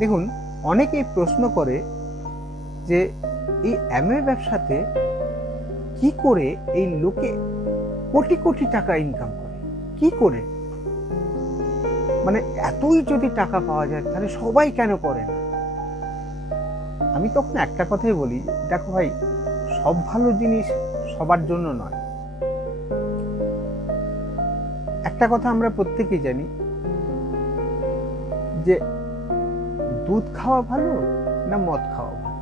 দেখুন, অনেকেই প্রশ্ন করে যে এই অ্যামওয়ে ব্যবসাতে কি করে এই লোকে কোটি কোটি টাকা ইনকাম করে, কি করে? মানে এতই যদি টাকা পাওয়া যায় তাহলে সবাই কেন করে না? আমি তখন একটা কথাই বলি, দেখো ভাই, সব ভালো জিনিস সবার জন্য নয়। একটা কথা আমরা প্রত্যেকেই জানি যে দুধ খাওয়া ভালো না মদ খাওয়া ভালো,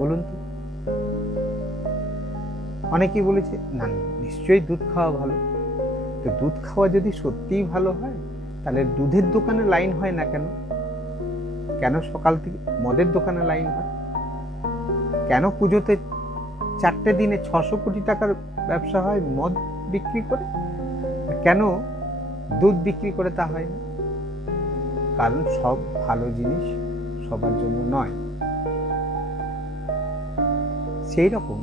বলুন তো? অনেকেই বলেছে না, নিশ্চয়ই দুধ খাওয়া ভালো। তো দুধ খাওয়া যদি সত্যিই ভালো হয় তাহলে দুধের দোকানে লাইন হয় না কেন? কেন সকাল থেকে মদের দোকানে লাইন হয়? কেন পুজোতে 4টে দিনে 600 কোটি টাকার ব্যবসা হয় মদ বিক্রি করে? কেন দুধ বিক্রি করে তা হয় না? কারণ সব ভালো জিনিস সবার জন্য নয়। সেই রকম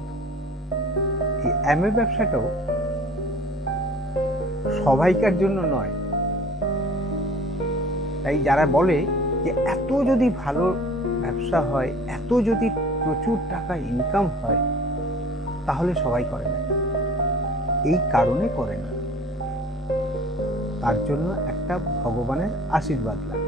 এই অ্যামওয়ে ব্যবসাটাও সবাইকার জন্য নয়। তাই যারা বলে যে এত যদি ভালো ব্যবসা হয়, এত যদি প্রচুর টাকা ইনকাম হয়, তাহলে সবাই করে না। এই কারণে করে না, তার জন্য একটা ভগবানের আশীর্বাদ লাগে।